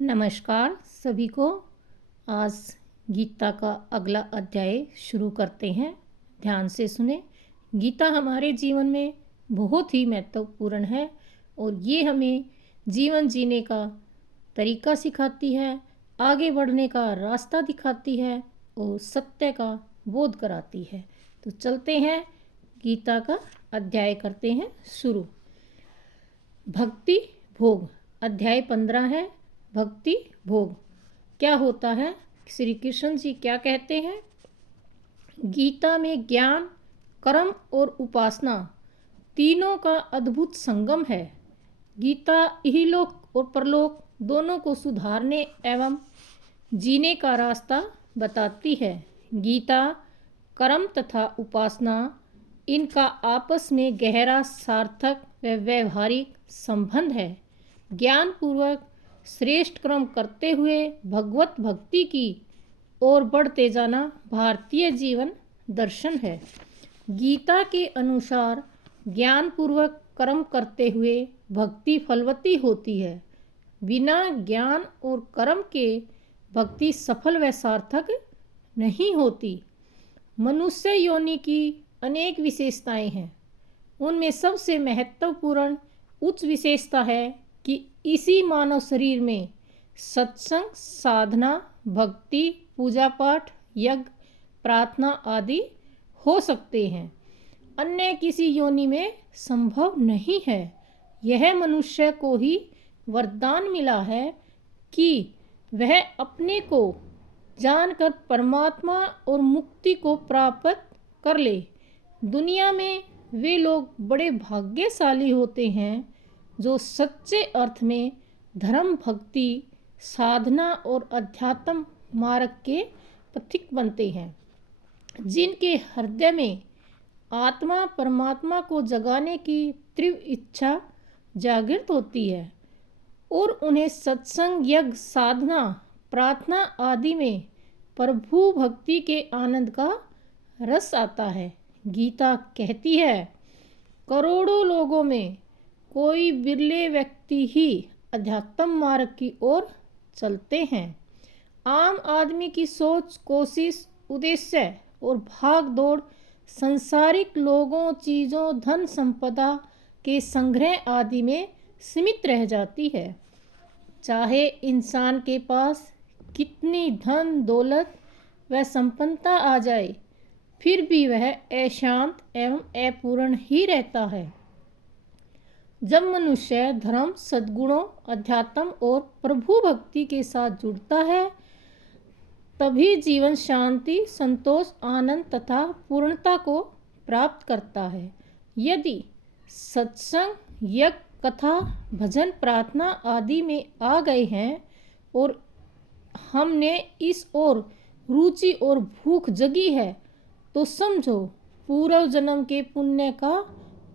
नमस्कार सभी को। आज गीता का अगला अध्याय शुरू करते हैं। ध्यान से सुने। गीता हमारे जीवन में बहुत ही महत्वपूर्ण है और ये हमें जीवन जीने का तरीका सिखाती है, आगे बढ़ने का रास्ता दिखाती है और सत्य का बोध कराती है। तो चलते हैं, गीता का अध्याय करते हैं शुरू। भक्ति भोग अध्याय 15 है। भक्ति भोग क्या होता है? श्री कृष्ण जी क्या कहते हैं? गीता में ज्ञान, कर्म और उपासना तीनों का अद्भुत संगम है। गीता इहलोक और परलोक दोनों को सुधारने एवं जीने का रास्ता बताती है। गीता, कर्म तथा उपासना, इनका आपस में गहरा, सार्थक व व्यवहारिक संबंध है। ज्ञानपूर्वक श्रेष्ठ कर्म करते हुए भगवत भक्ति की ओर बढ़ते जाना भारतीय जीवन दर्शन है। गीता के अनुसार ज्ञानपूर्वक कर्म करते हुए भक्ति फलवती होती है। बिना ज्ञान और कर्म के भक्ति सफल व सार्थक नहीं होती। मनुष्य योनि की अनेक विशेषताएं हैं। उनमें सबसे महत्वपूर्ण उच्च विशेषता है कि इसी मानव शरीर में सत्संग, साधना, भक्ति, पूजा पाठ, यज्ञ, प्रार्थना आदि हो सकते हैं। अन्य किसी योनि में संभव नहीं है। यह मनुष्य को ही वरदान मिला है कि वह अपने को जानकर परमात्मा और मुक्ति को प्राप्त कर ले। दुनिया में वे लोग बड़े भाग्यशाली होते हैं जो सच्चे अर्थ में धर्म, भक्ति, साधना और अध्यात्म मार्ग के पथिक बनते हैं, जिनके हृदय में आत्मा परमात्मा को जगाने की तीव्र इच्छा जागृत होती है और उन्हें सत्संग, यज्ञ, साधना, प्रार्थना आदि में प्रभु भक्ति के आनंद का रस आता है। गीता कहती है, करोड़ों लोगों में कोई बिरले व्यक्ति ही अध्यात्म मार्ग की ओर चलते हैं। आम आदमी की सोच, कोशिश, उद्देश्य और भाग दौड़ संसारिक लोगों, चीज़ों, धन संपदा के संग्रह आदि में सीमित रह जाती है। चाहे इंसान के पास कितनी धन, दौलत व संपन्नता आ जाए, फिर भी वह अशांत एवं अपूर्ण ही रहता है। जब मनुष्य धर्म, सद्गुणों, अध्यात्म और प्रभु भक्ति के साथ जुड़ता है, तभी जीवन शांति, संतोष, आनंद तथा पूर्णता को प्राप्त करता है। यदि सत्संग, यज्ञ, कथा, भजन, प्रार्थना आदि में आ गए हैं और हमने इस ओर रुचि और भूख जगी है, तो समझो पूर्व जन्म के पुण्य का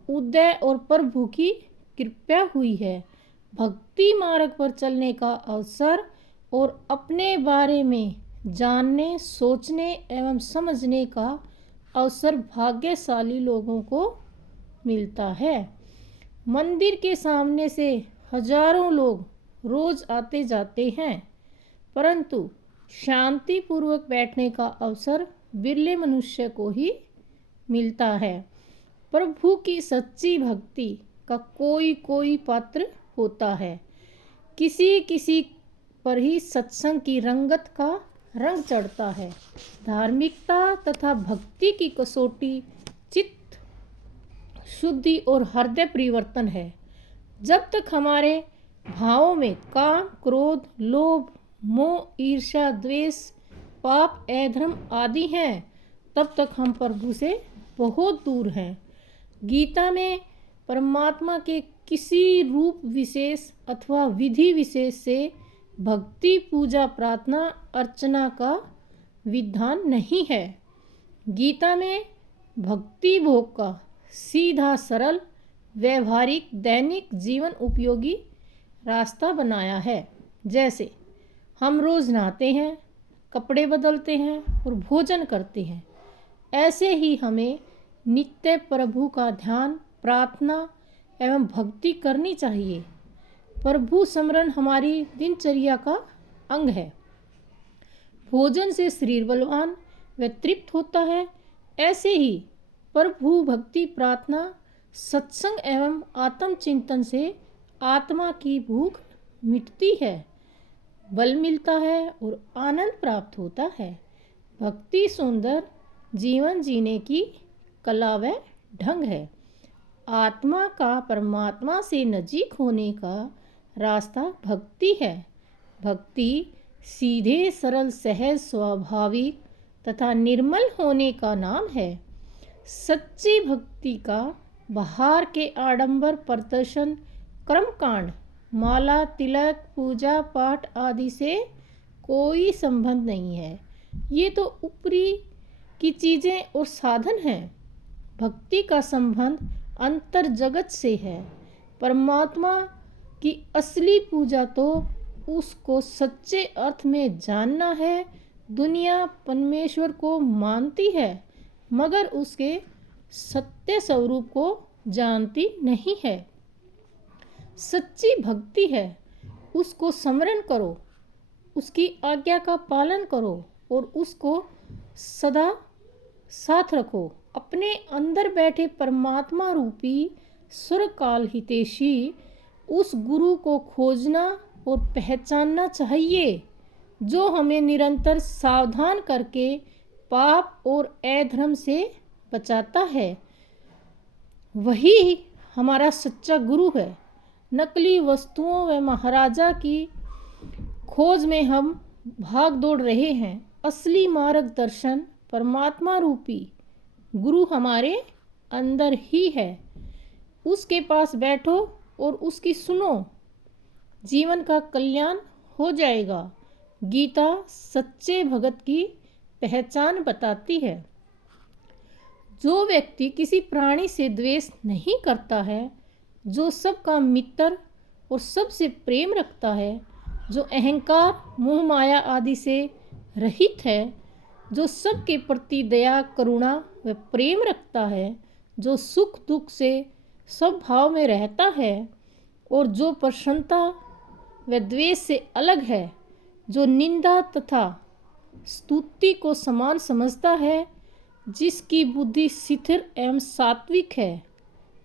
उदय और प्रभु की कृपा हुई है। भक्ति मार्ग पर चलने का अवसर और अपने बारे में जानने, सोचने एवं समझने का अवसर भाग्यशाली लोगों को मिलता है। मंदिर के सामने से हजारों लोग रोज आते जाते हैं, परंतु शांतिपूर्वक बैठने का अवसर बिरले मनुष्य को ही मिलता है। प्रभु की सच्ची भक्ति का कोई कोई पात्र होता है। किसी किसी पर ही सत्संग की रंगत का रंग चढ़ता है। धार्मिकता तथा भक्ति की कसौटी चित्त शुद्धि और हृदय परिवर्तन है। जब तक हमारे भावों में काम, क्रोध, लोभ, मोह, ईर्ष्या, द्वेष, पाप, अधर्म आदि हैं, तब तक हम प्रभु से बहुत दूर हैं। गीता में परमात्मा के किसी रूप विशेष अथवा विधि विशेष से भक्ति, पूजा, प्रार्थना, अर्चना का विधान नहीं है। गीता में भक्ति भोग का सीधा, सरल, व्यवहारिक, दैनिक जीवन उपयोगी रास्ता बनाया है। जैसे हम रोज नहाते हैं, कपड़े बदलते हैं और भोजन करते हैं, ऐसे ही हमें नित्य प्रभु का ध्यान, प्रार्थना एवं भक्ति करनी चाहिए। प्रभु स्मरण हमारी दिनचर्या का अंग है। भोजन से शरीर बलवान व तृप्त होता है, ऐसे ही प्रभु भक्ति, प्रार्थना, सत्संग एवं आत्मचिंतन से आत्मा की भूख मिटती है, बल मिलता है और आनंद प्राप्त होता है। भक्ति सुंदर जीवन जीने की कला व ढंग है। आत्मा का परमात्मा से नजीक होने का रास्ता भक्ति है। भक्ति सीधे, सरल, सहज, स्वाभाविक तथा निर्मल होने का नाम है। सच्ची भक्ति का बाहर के आडंबर, प्रदर्शन, कर्मकांड, माला, तिलक, पूजा पाठ आदि से कोई संबंध नहीं है। ये तो ऊपरी की चीज़ें और साधन हैं। भक्ति का संबंध अंतर जगत से है। परमात्मा की असली पूजा तो उसको सच्चे अर्थ में जानना है। दुनिया परमेश्वर को मानती है मगर उसके सत्य स्वरूप को जानती नहीं है। सच्ची भक्ति है, उसको स्मरण करो, उसकी आज्ञा का पालन करो और उसको सदा साथ रखो। अपने अंदर बैठे परमात्मा रूपी सुरकाल हितैषी उस गुरु को खोजना और पहचानना चाहिए जो हमें निरंतर सावधान करके पाप और अधर्म से बचाता है। वही हमारा सच्चा गुरु है। नकली वस्तुओं व महाराजा की खोज में हम भाग दौड़ रहे हैं। असली मार्गदर्शन परमात्मा रूपी गुरु हमारे अंदर ही है। उसके पास बैठो और उसकी सुनो, जीवन का कल्याण हो जाएगा। गीता सच्चे भगत की पहचान बताती है। जो व्यक्ति किसी प्राणी से द्वेष नहीं करता है, जो सबका मित्र और सबसे प्रेम रखता है, जो अहंकार, मोह माया आदि से रहित है, जो सबके प्रति दया, करुणा व प्रेम रखता है, जो सुख दुख से सब भाव में रहता है और जो प्रसन्नता व द्वेष से अलग है, जो निंदा तथा स्तुति को समान समझता है, जिसकी बुद्धि स्थिर एवं सात्विक है,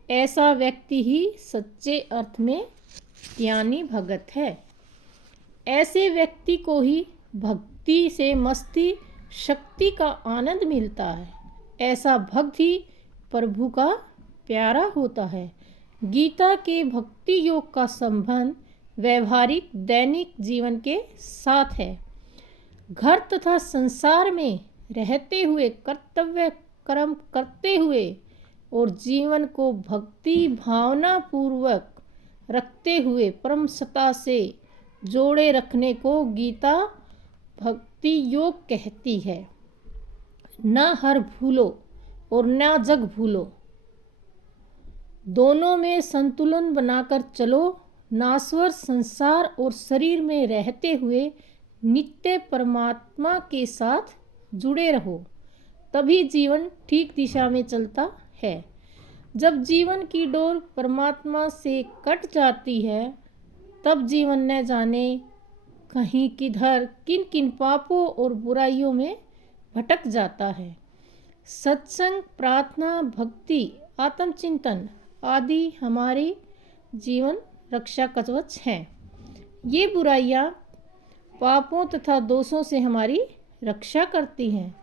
ऐसा व्यक्ति ही सच्चे अर्थ में ज्ञानी भगत है। ऐसे व्यक्ति को ही भक्ति से मस्ती, शक्ति का आनंद मिलता है। ऐसा भक्त ही प्रभु का प्यारा होता है। गीता के भक्ति योग का संबंध व्यवहारिक दैनिक जीवन के साथ है। घर तथा संसार में रहते हुए, कर्तव्य कर्म करते हुए और जीवन को भक्ति भावना पूर्वक रखते हुए परम सत्ता से जोड़े रखने को गीता भक्ति योग कहती है। ना हर भूलो और ना जग भूलो, दोनों में संतुलन बनाकर चलो। नाश्वर संसार और शरीर में रहते हुए नित्य परमात्मा के साथ जुड़े रहो, तभी जीवन ठीक दिशा में चलता है। जब जीवन की डोर परमात्मा से कट जाती है, तब जीवन न जाने कहीं किधर किन किन पापों और बुराइयों में भटक जाता है। सत्संग, प्रार्थना, भक्ति, आत्मचिंतन आदि हमारी जीवन रक्षा कवच हैं। ये बुराइयां पापों तथा दोषों से हमारी रक्षा करती हैं।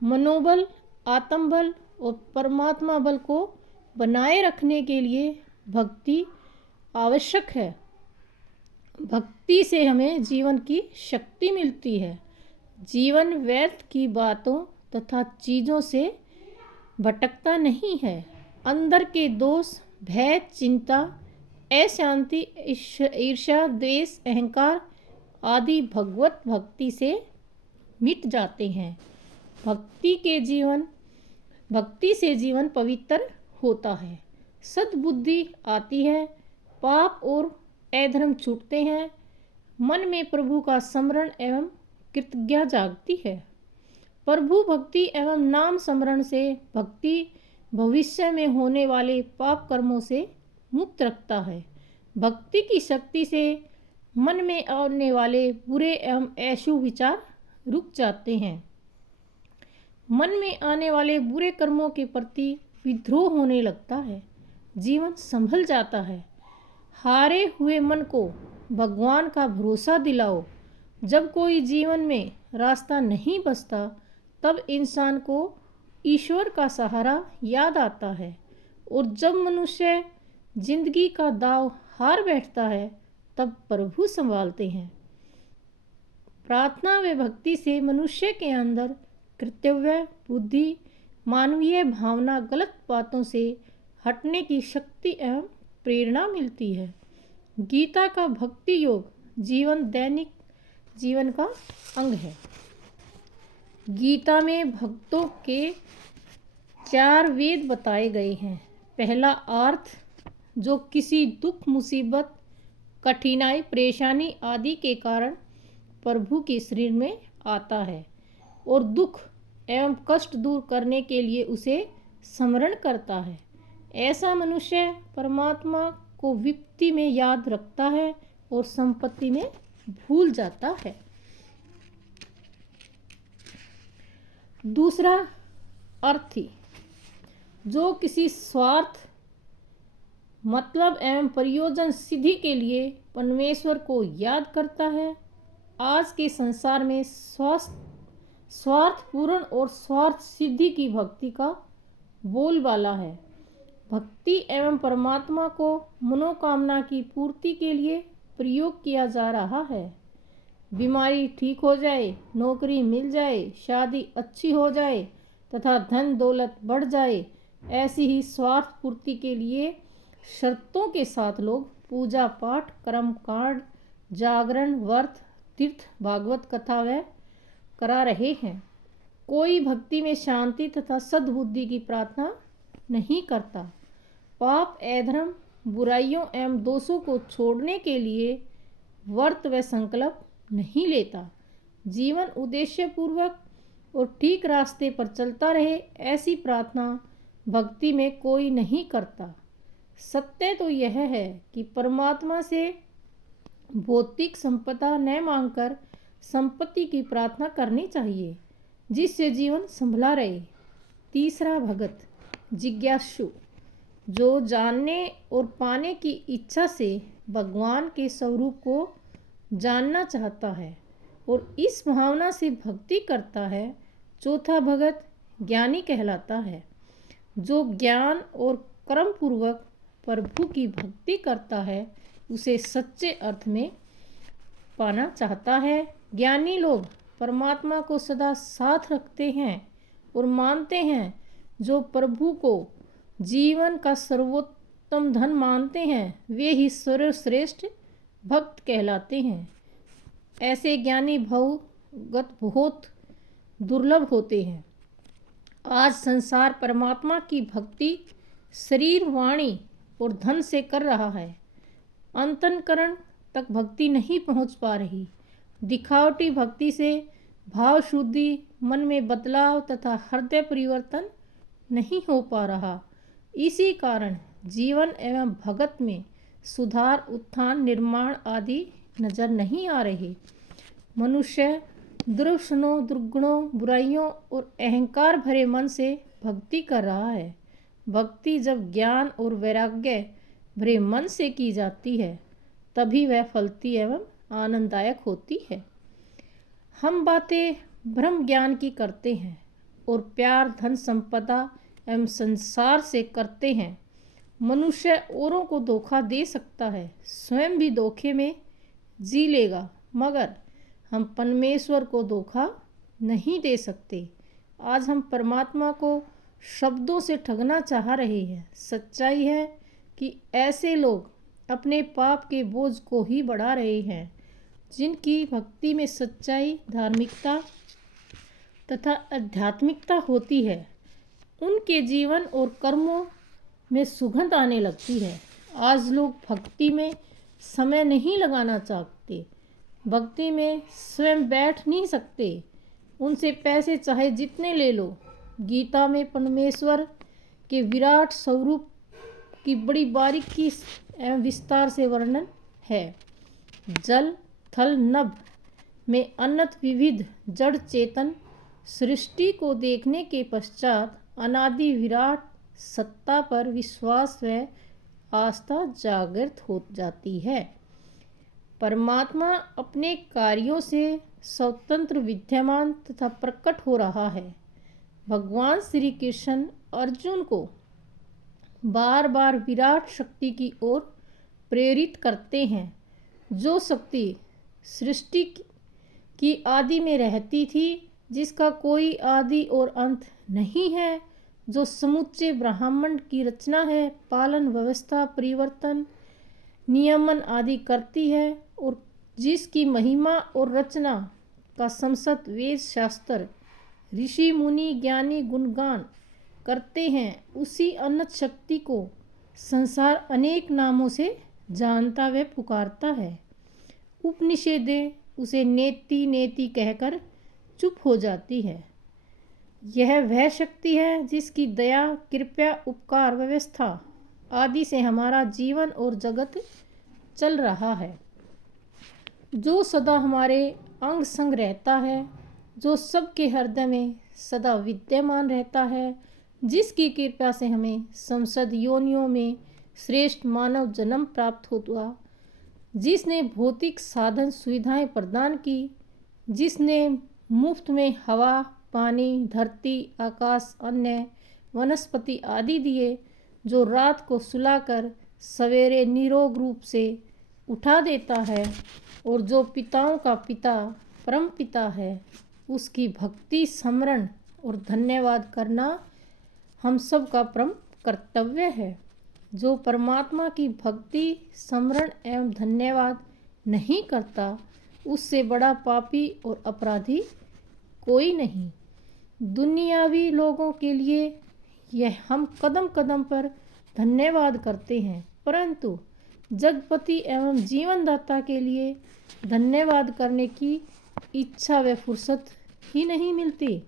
मनोबल, आत्मबल और परमात्मा बल को बनाए रखने के लिए भक्ति आवश्यक है। भक्ति से हमें जीवन की शक्ति मिलती है। जीवन व्यर्थ की बातों तथा चीज़ों से भटकता नहीं है। अंदर के दोष, भय, चिंता, अशांति, ईर्ष्या, द्वेष, अहंकार आदि भगवत भक्ति से मिट जाते हैं। भक्ति से जीवन पवित्र होता है। सद्बुद्धि आती है, पाप और अधर्म छूटते हैं। मन में प्रभु का स्मरण एवं कृतज्ञता जागती है। प्रभु भक्ति एवं नाम स्मरण से भक्ति भविष्य में होने वाले पाप कर्मों से मुक्त रखता है। भक्ति की शक्ति से मन में आने वाले बुरे एवं अशुभ विचार रुक जाते हैं। मन में आने वाले बुरे कर्मों के प्रति विद्रोह होने लगता है। जीवन संभल जाता है। हारे हुए मन को भगवान का भरोसा दिलाओ। जब कोई जीवन में रास्ता नहीं बचता तब इंसान को ईश्वर का सहारा याद आता है, और जब मनुष्य जिंदगी का दाव हार बैठता है तब प्रभु संभालते हैं। प्रार्थना व भक्ति से मनुष्य के अंदर कर्तव्य बुद्धि, मानवीय भावना, गलत बातों से हटने की शक्ति एवं प्रेरणा मिलती है। गीता का भक्ति योग दैनिक जीवन का अंग है। गीता में भक्तों के 4 वेद बताए गए हैं। पहला अर्थ, जो किसी दुख, मुसीबत, कठिनाई, परेशानी आदि के कारण प्रभु के शरीर में आता है और दुख एवं कष्ट दूर करने के लिए उसे स्मरण करता है, ऐसा मनुष्य परमात्मा को विपत्ति में याद रखता है और संपत्ति में भूल जाता है। दूसरा अर्थी, जो किसी स्वार्थ, मतलब एवं प्रयोजन सिद्धि के लिए परमेश्वर को याद करता है। आज के संसार में स्वार्थ पूर्ण और स्वार्थ सिद्धि की भक्ति का बोलबाला है। भक्ति एवं परमात्मा को मनोकामना की पूर्ति के लिए प्रयोग किया जा रहा है। बीमारी ठीक हो जाए, नौकरी मिल जाए, शादी अच्छी हो जाए तथा धन दौलत बढ़ जाए, ऐसी ही स्वार्थ पूर्ति के लिए शर्तों के साथ लोग पूजा पाठ, कर्म कांड, जागरण, व्रत, तीर्थ, भागवत कथा व करा रहे हैं। कोई भक्ति में शांति तथा सद्बुद्धि की प्रार्थना नहीं करता। पाप, अधर्म, बुराइयों एवं दोषों को छोड़ने के लिए व्रत व संकल्प नहीं लेता। जीवन उद्देश्य पूर्वक और ठीक रास्ते पर चलता रहे, ऐसी प्रार्थना भक्ति में कोई नहीं करता। सत्य तो यह है कि परमात्मा से भौतिक संपदा न मांगकर संपत्ति की प्रार्थना करनी चाहिए, जिससे जीवन संभला रहे। तीसरा भगत जिज्ञासु, जो जानने और पाने की इच्छा से भगवान के स्वरूप को जानना चाहता है और इस भावना से भक्ति करता है। चौथा भगत ज्ञानी कहलाता है, जो ज्ञान और कर्म पूर्वक प्रभु की भक्ति करता है, उसे सच्चे अर्थ में पाना चाहता है। ज्ञानी लोग परमात्मा को सदा साथ रखते हैं और मानते हैं। जो प्रभु को जीवन का सर्वोत्तम धन मानते हैं, वे ही सर्वश्रेष्ठ भक्त कहलाते हैं। ऐसे ज्ञानी भगत बहुत दुर्लभ होते हैं। आज संसार परमात्मा की भक्ति शरीर, वाणी और धन से कर रहा है। अंतःकरण तक भक्ति नहीं पहुंच पा रही। दिखावटी भक्ति से भाव शुद्धि, मन में बदलाव तथा हृदय परिवर्तन नहीं हो पा रहा। इसी कारण जीवन एवं भगत में सुधार, उत्थान, निर्माण आदि नजर नहीं आ रहे। मनुष्य दुर्वसनों, दुर्गुणों, बुराइयों और अहंकार भरे मन से भक्ति कर रहा है। भक्ति जब ज्ञान और वैराग्य भरे मन से की जाती है, तभी वह फलती एवं आनंददायक होती है। हम बातें ब्रह्म ज्ञान की करते हैं और प्यार, धन, संपदा एवं संसार से करते हैं। मनुष्य औरों को धोखा दे सकता है, स्वयं भी धोखे में जी लेगा, मगर हम परमेश्वर को धोखा नहीं दे सकते। आज हम परमात्मा को शब्दों से ठगना चाह रहे हैं। सच्चाई है कि ऐसे लोग अपने पाप के बोझ को ही बढ़ा रहे हैं। जिनकी भक्ति में सच्चाई, धार्मिकता तथा आध्यात्मिकता होती है, उनके जीवन और कर्मों में सुगंध आने लगती है। आज लोग भक्ति में समय नहीं लगाना चाहते, भक्ति में स्वयं बैठ नहीं सकते। उनसे पैसे चाहे जितने ले लो। गीता में परमेश्वर के विराट स्वरूप की बड़ी बारीकी एवं विस्तार से वर्णन है। जल थल नभ में अनंत विविध जड़ चेतन सृष्टि को देखने के पश्चात अनादि विराट सत्ता पर विश्वास व आस्था जागृत हो जाती है। परमात्मा अपने कार्यों से स्वतंत्र विद्यमान तथा प्रकट हो रहा है। भगवान श्री कृष्ण अर्जुन को बार बार विराट शक्ति की ओर प्रेरित करते हैं, जो शक्ति सृष्टि की आदि में रहती थी, जिसका कोई आदि और अंत नहीं है, जो समुच्चय ब्रह्मांड की रचना है, पालन व्यवस्था परिवर्तन नियमन आदि करती है, और जिसकी महिमा और रचना का संसद वेद शास्त्र ऋषि मुनि ज्ञानी गुणगान करते हैं, उसी अनंत शक्ति को संसार अनेक नामों से जानता व पुकारता है। उपनिषदें उसे नेति नेति कहकर चुप हो जाती है। यह वह शक्ति है जिसकी दया कृपा उपकार व्यवस्था आदि से हमारा जीवन और जगत चल रहा है, जो सदा हमारे अंग संग रहता है, जो सबके हृदय में सदा विद्यमान रहता है, जिसकी कृपा से हमें संसद योनियों में श्रेष्ठ मानव जन्म प्राप्त हुआ, जिसने भौतिक साधन सुविधाएं प्रदान की, जिसने मुफ्त में हवा पानी धरती आकाश अन्न वनस्पति आदि दिए, जो रात को सुलाकर सवेरे निरोग रूप से उठा देता है, और जो पिताओं का पिता परम पिता है, उसकी भक्ति स्मरण और धन्यवाद करना हम सब का परम कर्तव्य है। जो परमात्मा की भक्ति स्मरण एवं धन्यवाद नहीं करता, उससे बड़ा पापी और अपराधी कोई नहीं। दुनियावी लोगों के लिए यह हम कदम कदम पर धन्यवाद करते हैं, परंतु जगपति एवं जीवनदाता के लिए धन्यवाद करने की इच्छा व फुर्सत ही नहीं मिलती।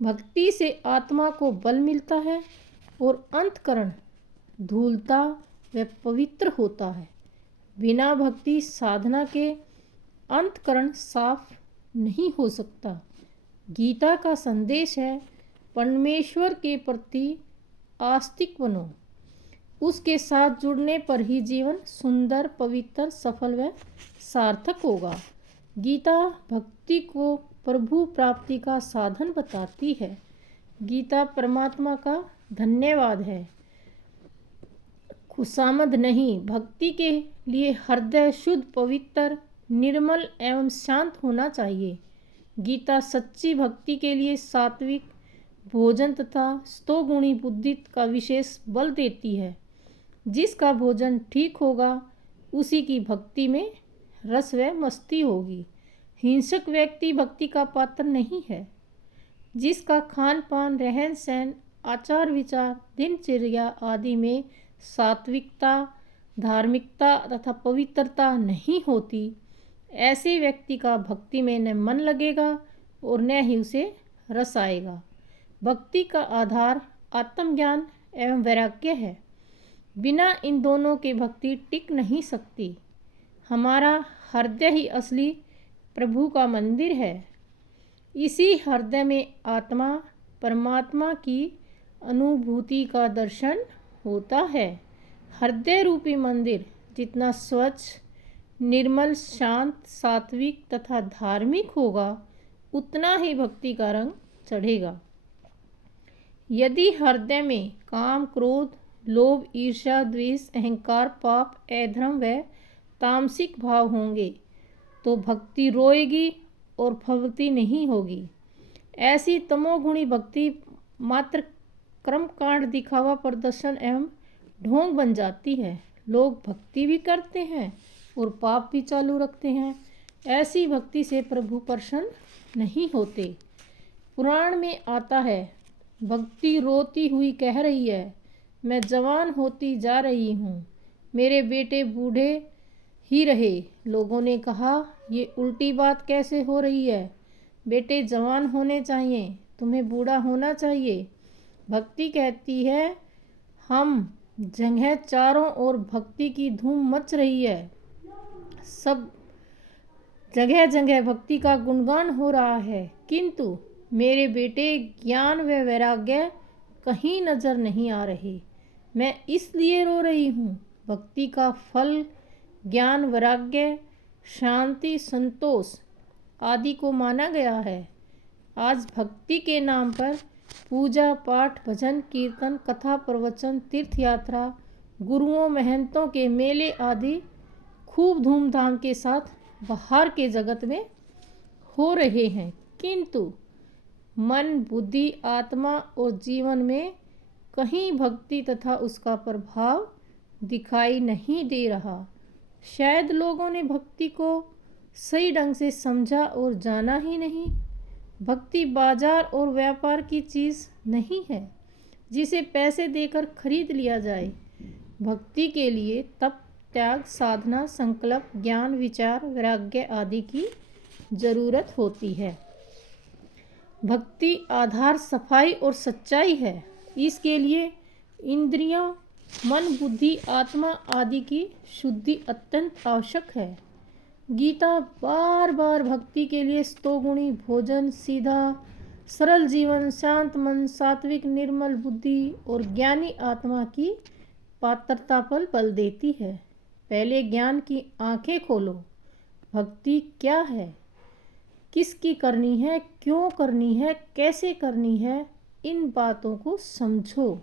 भक्ति से आत्मा को बल मिलता है और अंतकरण धूलता व पवित्र होता है। बिना भक्ति साधना के अंतकरण साफ नहीं हो सकता। गीता का संदेश है, परमेश्वर के प्रति आस्तिक बनो, उसके साथ जुड़ने पर ही जीवन सुंदर पवित्र सफल व सार्थक होगा। गीता भक्ति को प्रभु प्राप्ति का साधन बताती है। गीता परमात्मा का धन्यवाद है, खुशामद नहीं। भक्ति के लिए हृदय शुद्ध पवित्र निर्मल एवं शांत होना चाहिए। गीता सच्ची भक्ति के लिए सात्विक भोजन तथा स्तोगुणी बुद्धि का विशेष बल देती है। जिसका भोजन ठीक होगा, उसी की भक्ति में रस व मस्ती होगी। हिंसक व्यक्ति भक्ति का पात्र नहीं है। जिसका खान पान रहन सहन आचार विचार दिनचर्या आदि में सात्विकता धार्मिकता तथा पवित्रता नहीं होती, ऐसे व्यक्ति का भक्ति में न मन लगेगा और न ही उसे रस आएगा। भक्ति का आधार आत्मज्ञान एवं वैराग्य है। बिना इन दोनों के भक्ति टिक नहीं सकती। हमारा हृदय ही असली प्रभु का मंदिर है। इसी हृदय में आत्मा परमात्मा की अनुभूति का दर्शन होता है। हृदय रूपी मंदिर जितना स्वच्छ निर्मल शांत सात्विक तथा धार्मिक होगा, उतना ही भक्ति का रंग चढ़ेगा। यदि हृदय में काम क्रोध लोभ ईर्ष्या द्वेष अहंकार पाप अधर्म व तामसिक भाव होंगे, तो भक्ति रोएगी और फलवती नहीं होगी। ऐसी तमोगुणी भक्ति मात्र कर्मकांड दिखावा प्रदर्शन एवं ढोंग बन जाती है। लोग भक्ति भी करते हैं और पाप भी चालू रखते हैं। ऐसी भक्ति से प्रभु प्रसन्न नहीं होते। पुराण में आता है, भक्ति रोती हुई कह रही है, मैं जवान होती जा रही हूँ, मेरे बेटे बूढ़े ही रहे। लोगों ने कहा, ये उल्टी बात कैसे हो रही है? बेटे जवान होने चाहिए, तुम्हें बूढ़ा होना चाहिए। भक्ति कहती है, हम जगह चारों ओर भक्ति की धूम मच रही है। सब जगह जगह भक्ति का गुणगान हो रहा है, किंतु मेरे बेटे ज्ञान व वैराग्य कहीं नजर नहीं आ रहे। मैं इसलिए रो रही हूँ। भक्ति का फल ज्ञान, वैराग्य, शांति, संतोष आदि को माना गया है। आज भक्ति के नाम पर पूजा पाठ, भजन कीर्तन, कथा प्रवचन, तीर्थ यात्रा, गुरुओं महंतों के मेले आदि खूब धूमधाम के साथ बाहर के जगत में हो रहे हैं, किंतु मन, बुद्धि, आत्मा और जीवन में कहीं भक्ति तथा उसका प्रभाव दिखाई नहीं दे रहा। शायद लोगों ने भक्ति को सही ढंग से समझा और जाना ही नहीं। भक्ति बाजार और व्यापार की चीज़ नहीं है जिसे पैसे देकर खरीद लिया जाए। भक्ति के लिए तप, त्याग, साधना, संकल्प, ज्ञान, विचार, वैराग्य आदि की जरूरत होती है। भक्ति आधार सफाई और सच्चाई है। इसके लिए इंद्रियों, मन, बुद्धि, आत्मा आदि की शुद्धि अत्यंत आवश्यक है। गीता बार बार भक्ति के लिए स्तोगुणी भोजन, सीधा सरल जीवन, शांत मन, सात्विक निर्मल बुद्धि और ज्ञानी आत्मा की पात्रता पर बल देती है। पहले ज्ञान की आंखें खोलो। भक्ति क्या है, किसकी करनी है, क्यों करनी है, कैसे करनी है, इन बातों को समझो।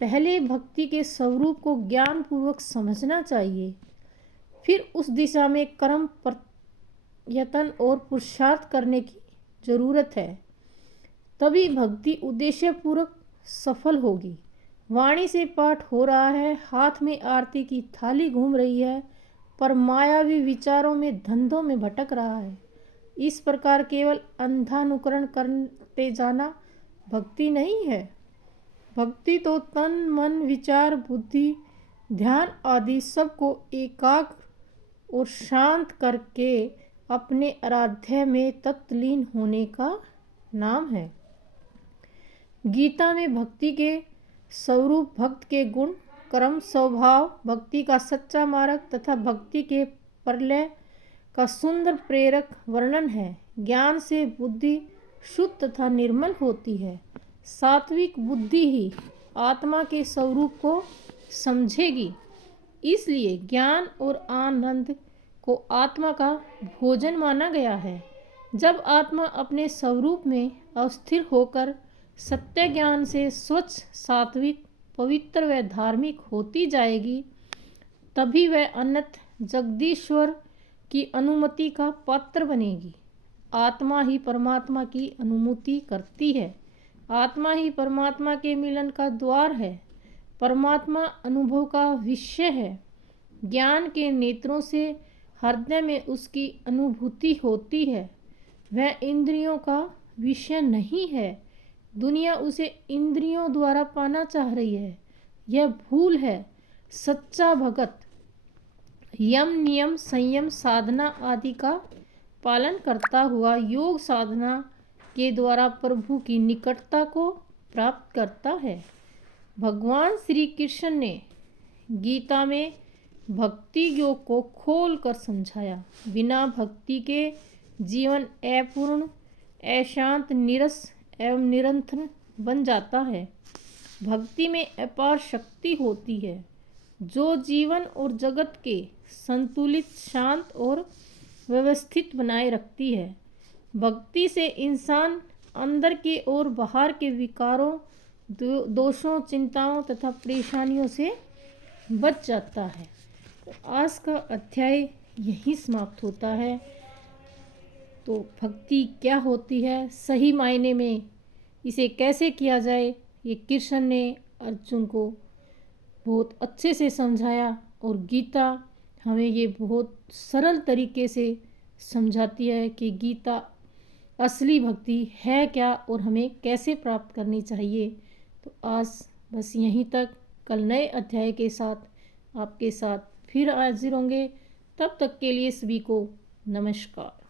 पहले भक्ति के स्वरूप को ज्ञान पूर्वक समझना चाहिए, फिर उस दिशा में कर्म, प्रयत्न और पुरुषार्थ करने की जरूरत है। तभी भक्ति उद्देश्य पूर्वक सफल होगी। वाणी से पाठ हो रहा है, हाथ में आरती की थाली घूम रही है, पर मायावी विचारों में, धंधों में भटक रहा है। इस प्रकार केवल अंधानुकरण करते जाना भक्ति नहीं है। भक्ति तो तन, मन, विचार, बुद्धि, ध्यान आदि सबको एकाग्र और शांत करके अपने आराध्य में तत्लीन होने का नाम है। गीता में भक्ति के स्वरूप, भक्त के गुण, कर्म, स्वभाव, भक्ति का सच्चा मार्ग तथा भक्ति के प्रलय का सुंदर प्रेरक वर्णन है। ज्ञान से बुद्धि शुद्ध तथा निर्मल होती है। सात्विक बुद्धि ही आत्मा के स्वरूप को समझेगी। इसलिए ज्ञान और आनंद को आत्मा का भोजन माना गया है। जब आत्मा अपने स्वरूप में अस्थिर होकर सत्य ज्ञान से स्वच्छ, सात्विक, पवित्र व धार्मिक होती जाएगी, तभी वह अनंत जगदीश्वर की अनुमति का पात्र बनेगी। आत्मा ही परमात्मा की अनुभूति करती है। आत्मा ही परमात्मा के मिलन का द्वार है। परमात्मा अनुभव का विषय है। ज्ञान के नेत्रों से हृदय में उसकी अनुभूति होती है। वह इंद्रियों का विषय नहीं है। दुनिया उसे इंद्रियों द्वारा पाना चाह रही है। यह भूल है। सच्चा भगत यम, नियम, संयम, साधना आदि का पालन करता हुआ योग साधना के द्वारा प्रभु की निकटता को प्राप्त करता है। भगवान श्री कृष्ण ने गीता में भक्ति योग को खोल कर समझाया। बिना भक्ति के जीवन अपूर्ण, अशांत, नीरस एवं निरंतर बन जाता है। भक्ति में अपार शक्ति होती है जो जीवन और जगत के संतुलित, शांत और व्यवस्थित बनाए रखती है। भक्ति से इंसान अंदर के और बाहर के विकारों, दोषों, चिंताओं तथा परेशानियों से बच जाता है। तो आज का अध्याय यहीं समाप्त होता है। तो भक्ति क्या होती है, सही मायने में इसे कैसे किया जाए, ये कृष्ण ने अर्जुन को बहुत अच्छे से समझाया। और गीता हमें ये बहुत सरल तरीके से समझाती है कि गीता असली भक्ति है क्या और हमें कैसे प्राप्त करनी चाहिए। तो आज बस यहीं तक। कल नए अध्याय के साथ आपके साथ फिर हाजिर होंगे। तब तक के लिए सभी को नमस्कार।